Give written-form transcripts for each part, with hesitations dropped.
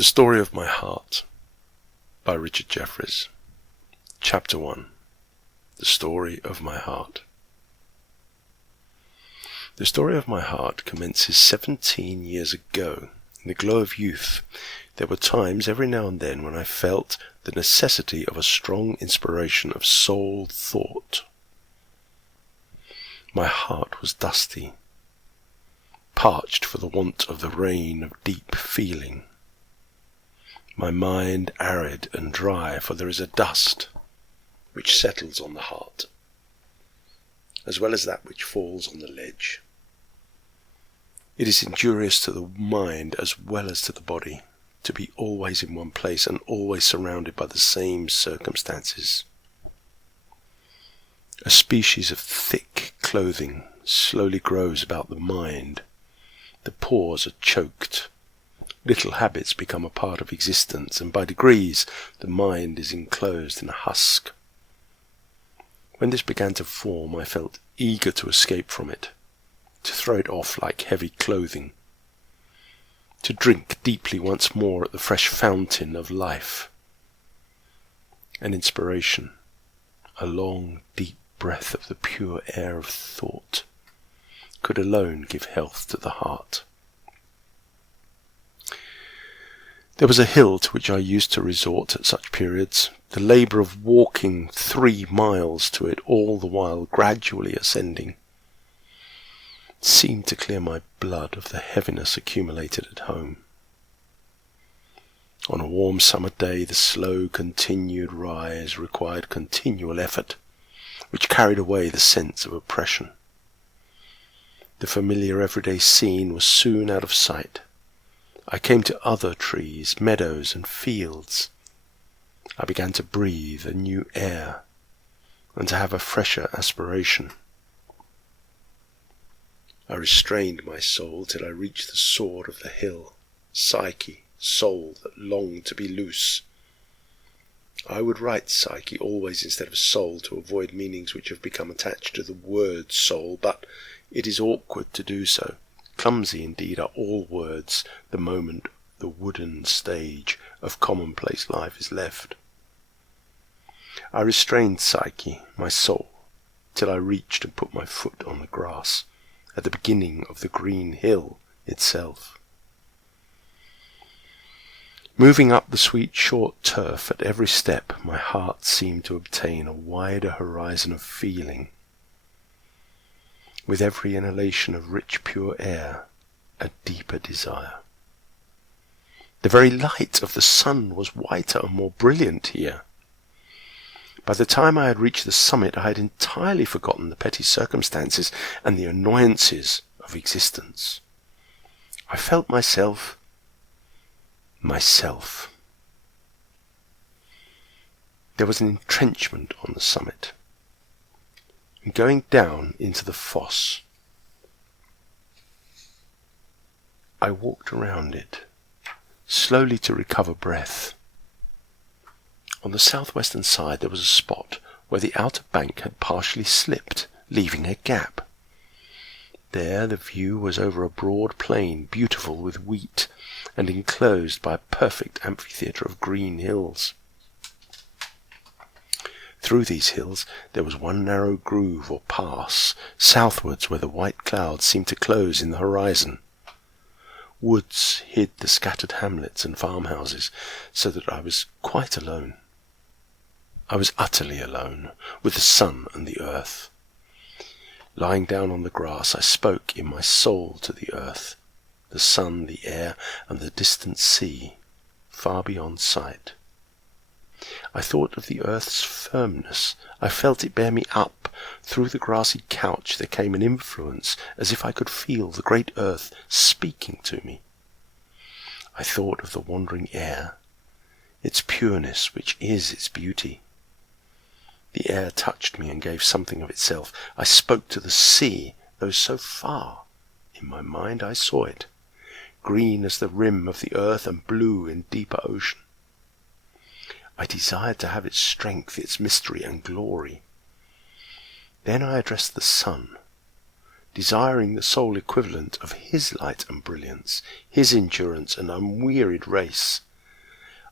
The Story of My Heart by Richard Jefferies. Chapter 1. The Story of My Heart. The story of my heart commences 17 years ago. In the glow of youth, there were times every now and then when I felt the necessity of a strong inspiration of soul thought. My heart was dusty, parched for the want of the rain of deep feeling. My mind arid and dry, for there is a dust which settles on the heart, as well as that which falls on the ledge. It is injurious to the mind as well as to the body to be always in one place and always surrounded by the same circumstances. A species of thick clothing slowly grows about the mind. The pores are choked. Little habits become a part of existence, and by degrees the mind is enclosed in a husk. When this began to form, I felt eager to escape from it, to throw it off like heavy clothing, to drink deeply once more at the fresh fountain of life. An inspiration, a long, deep breath of the pure air of thought, could alone give health to the heart. There was a hill to which I used to resort at such periods, the labour of walking 3 miles to it, all the while gradually ascending. It seemed to clear my blood of the heaviness accumulated at home. On a warm summer day, the slow continued rise required continual effort, which carried away the sense of oppression. The familiar everyday scene was soon out of sight. I came to other trees, meadows, and fields. I began to breathe a new air, and to have a fresher aspiration. I restrained my soul till I reached the sword of the hill, psyche, soul that longed to be loose. I would write psyche always instead of soul to avoid meanings which have become attached to the word soul, but it is awkward to do so. Clumsy indeed are all words the moment the wooden stage of commonplace life is left. I restrained psyche, my soul, till I reached and put my foot on the grass, at the beginning of the green hill itself. Moving up the sweet short turf at every step, my heart seemed to obtain a wider horizon of feeling. With every inhalation of rich pure air, a deeper desire. The very light of the sun was whiter and more brilliant here. By the time I had reached the summit, I had entirely forgotten the petty circumstances and the annoyances of existence. I felt myself. There was an entrenchment on the summit, and going down into the fosse, I walked around it, slowly to recover breath. On the southwestern side there was a spot where the outer bank had partially slipped, leaving a gap. There the view was over a broad plain, beautiful with wheat, and enclosed by a perfect amphitheatre of green hills. Through these hills there was one narrow groove or pass, southwards where the white clouds seemed to close in the horizon. Woods hid the scattered hamlets and farmhouses, so that I was quite alone. I was utterly alone, with the sun and the earth. Lying down on the grass, I spoke in my soul to the earth, the sun, the air, and the distant sea, far beyond sight. I thought of the earth's firmness. I felt it bear me up. Through the grassy couch there came an influence, as if I could feel the great earth speaking to me. I thought of the wandering air, its pureness which is its beauty. The air touched me and gave something of itself. I spoke to the sea, though so far. In my mind I saw it, green as the rim of the earth and blue in deeper ocean. I desired to have its strength, its mystery and glory. Then I addressed the sun, desiring the sole equivalent of his light and brilliance, his endurance and unwearied race.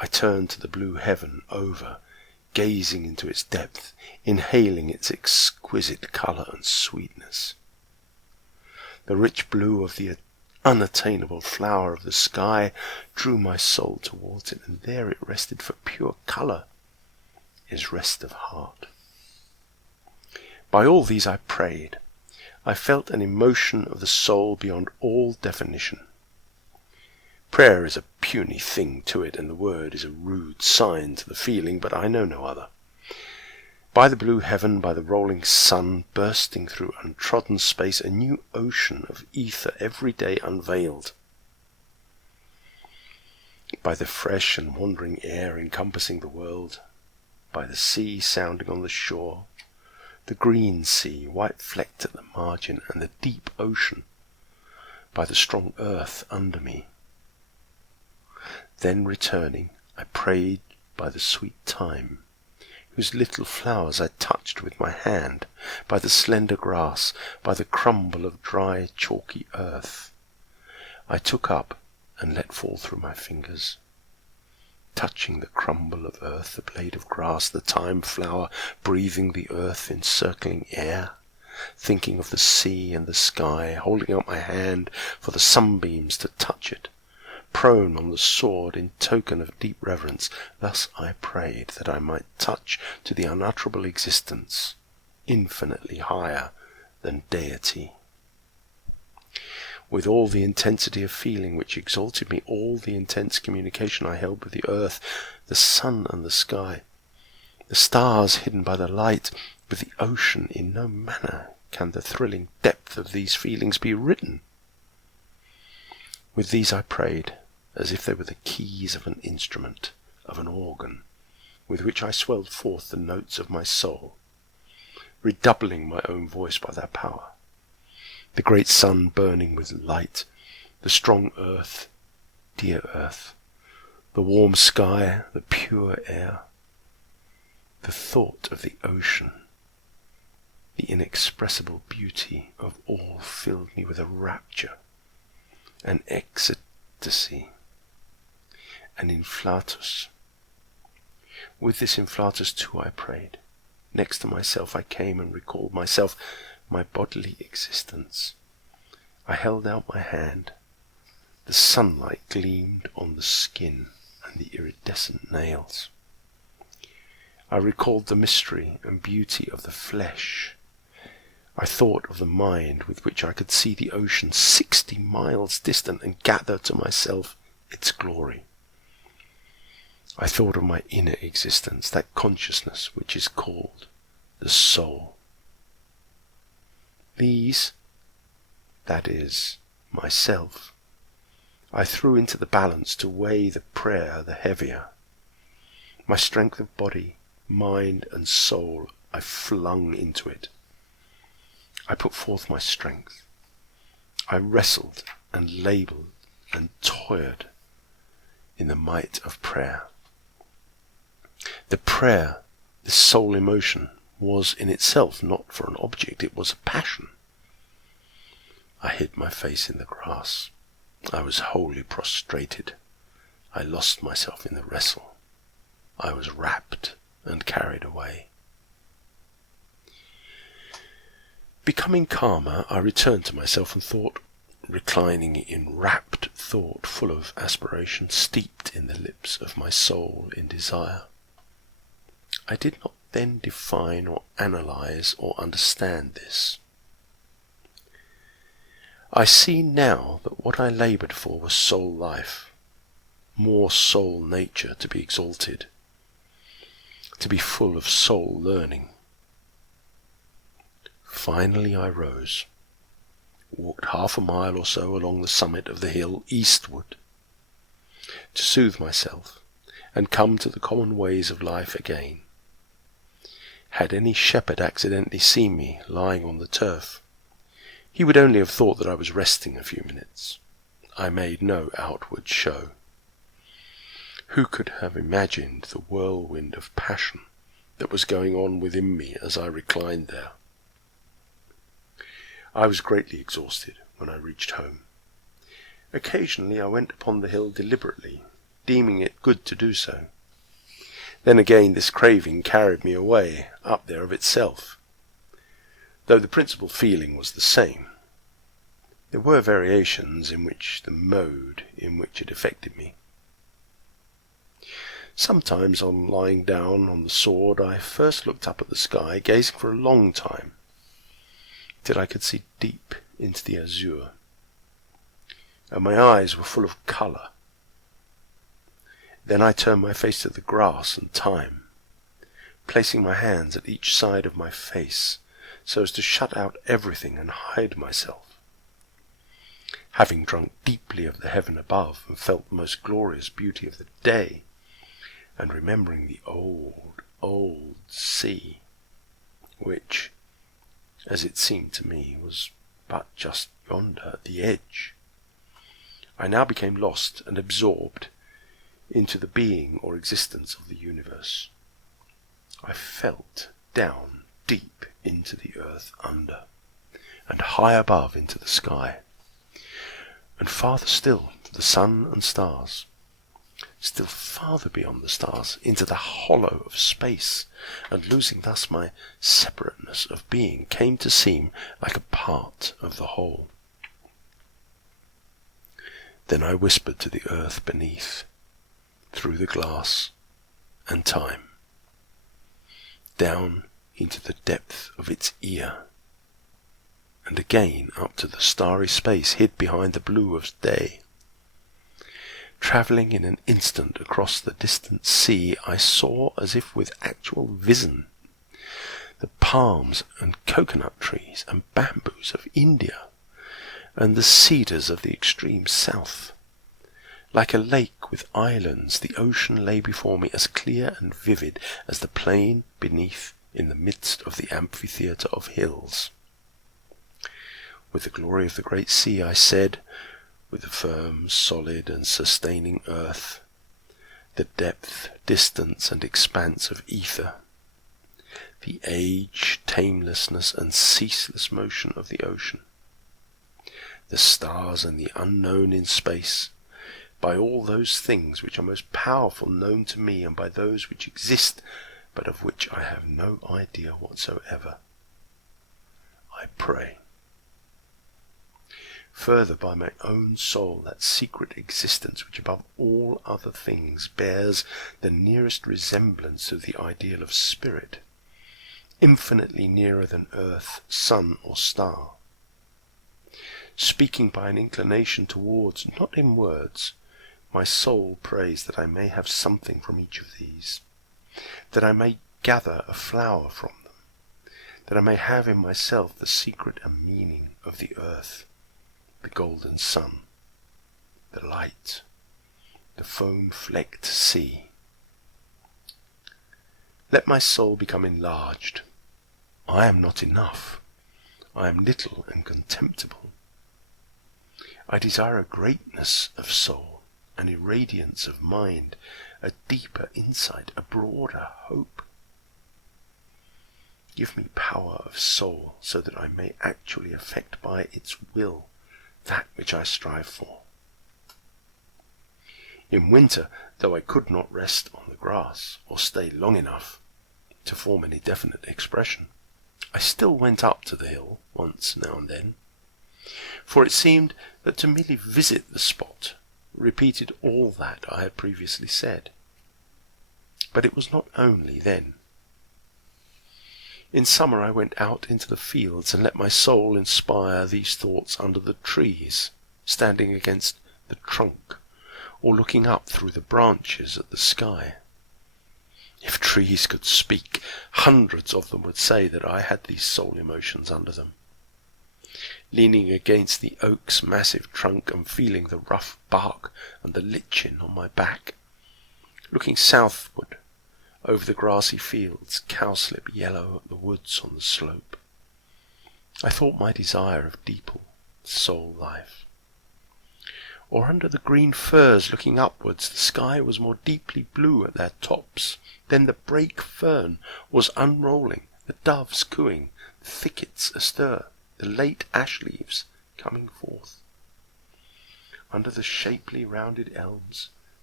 I turned to the blue heaven over, gazing into its depth, inhaling its exquisite colour and sweetness. The rich blue of the unattainable flower of the sky drew my soul towards it, and there it rested for pure colour, its rest of heart. By all these I prayed. I felt an emotion of the soul beyond all definition. Prayer is a puny thing to it, and the word is a rude sign to the feeling, but I know no other. By the blue heaven, by the rolling sun, bursting through untrodden space, a new ocean of ether every day unveiled. By the fresh and wandering air encompassing the world, by the sea sounding on the shore, the green sea, white flecked at the margin, and the deep ocean, by the strong earth under me. Then returning, I prayed by the sweet thyme, whose little flowers I touched with my hand, by the slender grass, by the crumble of dry chalky earth. I took up and let fall through my fingers, touching the crumble of earth, the blade of grass, the thyme flower, breathing the earth encircling air, thinking of the sea and the sky, holding out my hand for the sunbeams to touch it, prone on the sword in token of deep reverence. Thus I prayed, that I might touch to the unutterable existence, infinitely higher than deity. With all the intensity of feeling which exalted me, all the intense communication I held with the earth, the sun and the sky, the stars hidden by the light, with the ocean, in no manner can the thrilling depth of these feelings be written. With these I prayed, as if they were the keys of an instrument, of an organ, with which I swelled forth the notes of my soul, redoubling my own voice by their power. The great sun burning with light, the strong earth, dear earth, the warm sky, the pure air, the thought of the ocean, the inexpressible beauty of all filled me with a rapture, an ecstasy, an inflatus. With this inflatus too I prayed. Next to myself I came and recalled myself, my bodily existence. I held out my hand. The sunlight gleamed on the skin and the iridescent nails. I recalled the mystery and beauty of the flesh. I thought of the mind with which I could see the ocean 60 miles distant and gather to myself its glory. I thought of my inner existence, that consciousness which is called the soul. These, that is, myself, I threw into the balance to weigh the prayer the heavier. My strength of body, mind, and soul I flung into it. I put forth my strength. I wrestled and laboured and toiled in the might of prayer. The prayer, this soul emotion, was in itself not for an object, it was a passion. I hid my face in the grass. I was wholly prostrated. I lost myself in the wrestle. I was rapt and carried away. Becoming calmer, I returned to myself and thought, reclining in rapt thought, full of aspiration, steeped in the lips of my soul in desire. I did not then define or analyze or understand this. I see now that what I laboured for was soul life, more soul nature to be exalted, to be full of soul learning. Finally I rose, walked half a mile or so along the summit of the hill eastward, to soothe myself and come to the common ways of life again. Had any shepherd accidentally seen me lying on the turf, he would only have thought that I was resting a few minutes. I made no outward show. Who could have imagined the whirlwind of passion that was going on within me as I reclined there? I was greatly exhausted when I reached home. Occasionally I went upon the hill deliberately, deeming it good to do so. Then again this craving carried me away, up there of itself, though the principal feeling was the same. There were variations in the mode in which it affected me. Sometimes on lying down on the sword I first looked up at the sky, gazing for a long time, till I could see deep into the azure, and my eyes were full of colour. Then I turned my face to the grass and time, placing my hands at each side of my face, so as to shut out everything and hide myself. Having drunk deeply of the heaven above, and felt the most glorious beauty of the day, and remembering the old, old sea, which, as it seemed to me, was but just yonder at the edge, I now became lost and absorbed into the being or existence of the universe. I felt down deep into the earth under, and high above into the sky, and farther still to the sun and stars, still farther beyond the stars into the hollow of space, and losing thus my separateness of being, came to seem like a part of the whole. Then I whispered to the earth beneath, through the glass and time, down into the depth of its ear, and again up to the starry space hid behind the blue of day. Travelling in an instant across the distant sea, I saw, as if with actual vision, the palms and coconut trees and bamboos of India, and the cedars of the extreme south. Like a lake with islands, the ocean lay before me as clear and vivid as the plain beneath in the midst of the amphitheatre of hills. With the glory of the great sea, I said, with the firm, solid, and sustaining earth, the depth, distance, and expanse of ether, the age, tamelessness, and ceaseless motion of the ocean, the stars and the unknown in space, by all those things which are most powerful known to me, and by those which exist, but of which I have no idea whatsoever, I pray. Further, by my own soul, that secret existence which above all other things bears the nearest resemblance to the ideal of spirit, infinitely nearer than earth, sun, or star. Speaking by an inclination towards, not in words, my soul prays that I may have something from each of these, that I may gather a flower from them, that I may have in myself the secret and meaning of the earth, the golden sun, the light, the foam-flecked sea. Let my soul become enlarged. I am not enough. I am little and contemptible. I desire a greatness of soul, an irradiance of mind, a deeper insight, a broader hope. Give me power of soul, so that I may actually effect by its will that which I strive for. In winter, though I could not rest on the grass, or stay long enough to form any definite expression, I still went up to the hill once now and then, for it seemed that to merely visit the spot repeated all that I had previously said. But it was not only then. In summer I went out into the fields and let my soul inspire these thoughts under the trees, standing against the trunk, or looking up through the branches at the sky. If trees could speak, hundreds of them would say that I had these soul emotions under them. Leaning against the oak's massive trunk and feeling the rough bark and the lichen on my back, looking southward over the grassy fields, cowslip yellow at the woods on the slope, I thought my desire of deeper soul life. Or under the green firs looking upwards, the sky was more deeply blue at their tops. Then the brake fern was unrolling, the doves cooing, the thickets astir, the late ash leaves coming forth. Under the shapely rounded elms,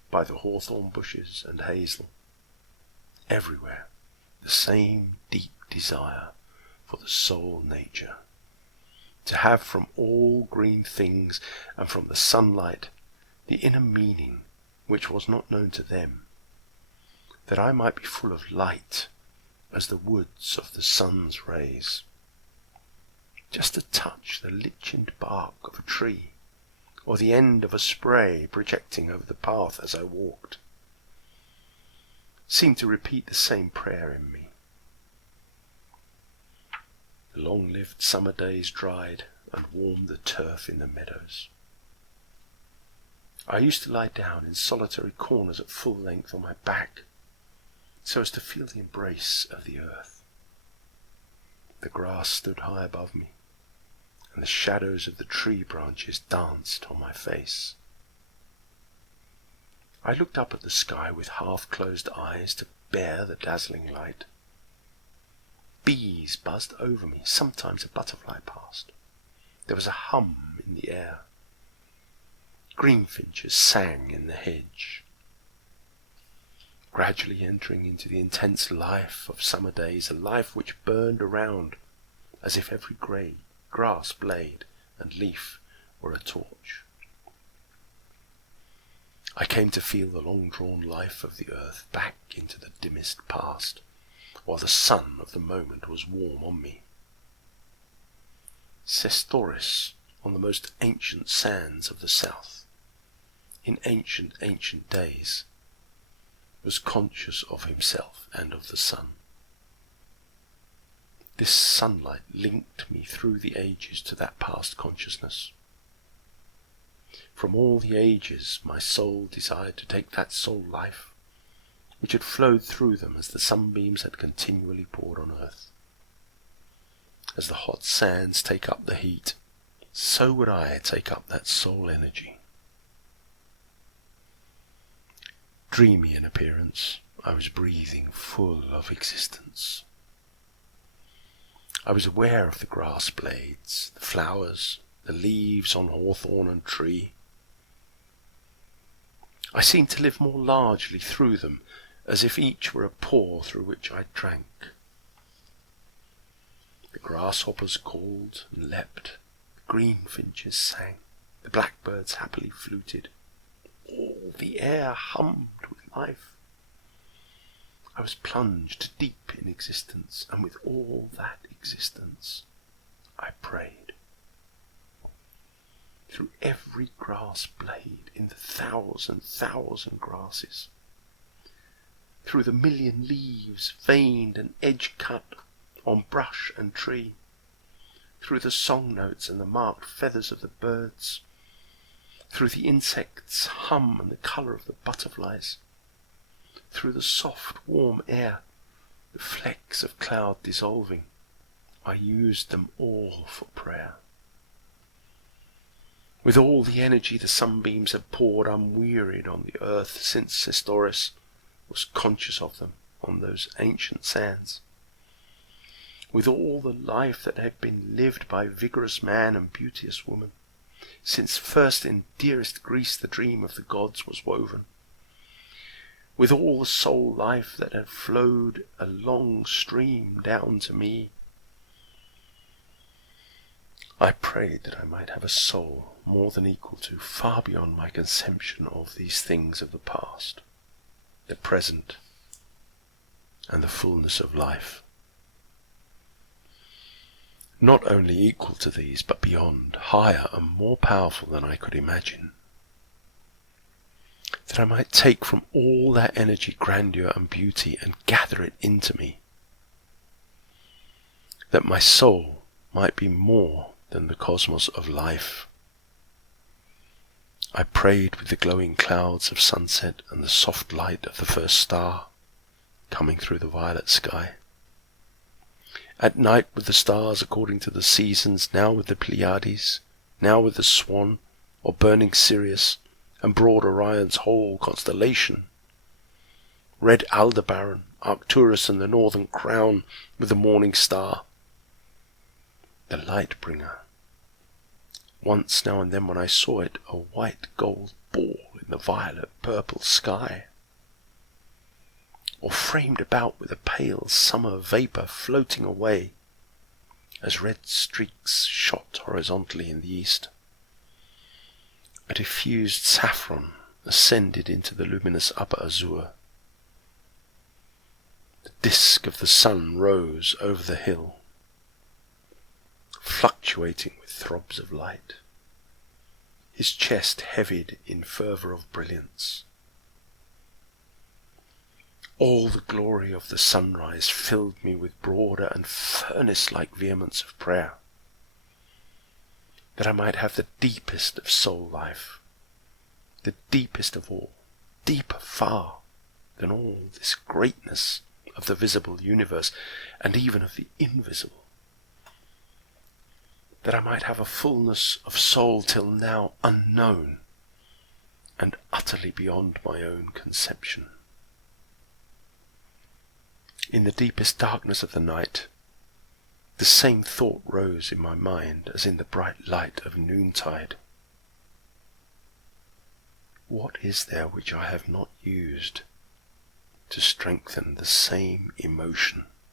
by the hawthorn bushes and hazel. Everywhere the same deep desire for the soul nature, to have from all green things and from the sunlight the inner meaning which was not known to them, that I might be full of light as the woods of the sun's rays. Just to touch the lichened bark of a tree, or the end of a spray projecting over the path as I walked, seemed to repeat the same prayer in me. The long-lived summer days dried and warmed the turf in the meadows. I used to lie down in solitary corners at full length on my back, so as to feel the embrace of the earth. The grass stood high above me, and the shadows of the tree branches danced on my face. I looked up at the sky with half-closed eyes to bear the dazzling light. Bees buzzed over me, sometimes a butterfly passed. There was a hum in the air. Greenfinches sang in the hedge. Gradually entering into the intense life of summer days, a life which burned around as if every grey grass blade and leaf were a torch. I came to feel the long-drawn life of the earth back into the dimmest past, while the sun of the moment was warm on me. Sestoris, on the most ancient sands of the south, in ancient days, was conscious of himself and of the sun. This sunlight linked me through the ages to that past consciousness. From all the ages my soul desired to take that soul life which had flowed through them as the sunbeams had continually poured on earth. As the hot sands take up the heat, so would I take up that soul energy. Dreamy in appearance, I was breathing full of existence. I was aware of the grass blades, the flowers, the leaves on hawthorn and tree. I seemed to live more largely through them, as if each were a pore through which I drank. The grasshoppers called and leapt, the greenfinches sang, the blackbirds happily fluted. All the air hummed with life. I was plunged deep in existence, and with all that existence I prayed. Through every grass blade in the thousand grasses, through the million leaves veined and edge-cut on brush and tree, through the song notes and the marked feathers of the birds, through the insects' hum and the colour of the butterflies, through the soft warm air, the flecks of cloud dissolving, I used them all for prayer. With all the energy the sunbeams had poured unwearied on the earth since Sestoris was conscious of them on those ancient sands, with all the life that had been lived by vigorous man and beauteous woman, since first in dearest Greece the dream of the gods was woven, with all the soul life that had flowed a long stream down to me, I prayed that I might have a soul more than equal to, far beyond my conception of these things of the past, the present, and the fullness of life. Not only equal to these, but beyond, higher and more powerful than I could imagine. That I might take from all that energy, grandeur and beauty and gather it into me. That my soul might be more than the cosmos of life. I prayed with the glowing clouds of sunset and the soft light of the first star coming through the violet sky. At night with the stars according to the seasons, now with the Pleiades, now with the Swan, or burning Sirius, and broad Orion's whole constellation. Red Aldebaran, Arcturus and the Northern Crown with the morning star. The light bringer. Once now and then when I saw it, a white gold ball in the violet purple sky, or framed about with a pale summer vapour floating away as red streaks shot horizontally in the east. A diffused saffron ascended into the luminous upper azure. The disk of the sun rose over the hill, fluctuating with throbs of light, his chest heavied in fervour of brilliance. All the glory of the sunrise filled me with broader and furnace-like vehemence of prayer, that I might have the deepest of soul life, the deepest of all, deeper far than all this greatness of the visible universe, and even of the invisible, that I might have a fullness of soul till now unknown, and utterly beyond my own conception. In the deepest darkness of the night, the same thought rose in my mind as in the bright light of noontide. What is there which I have not used to strengthen the same emotion?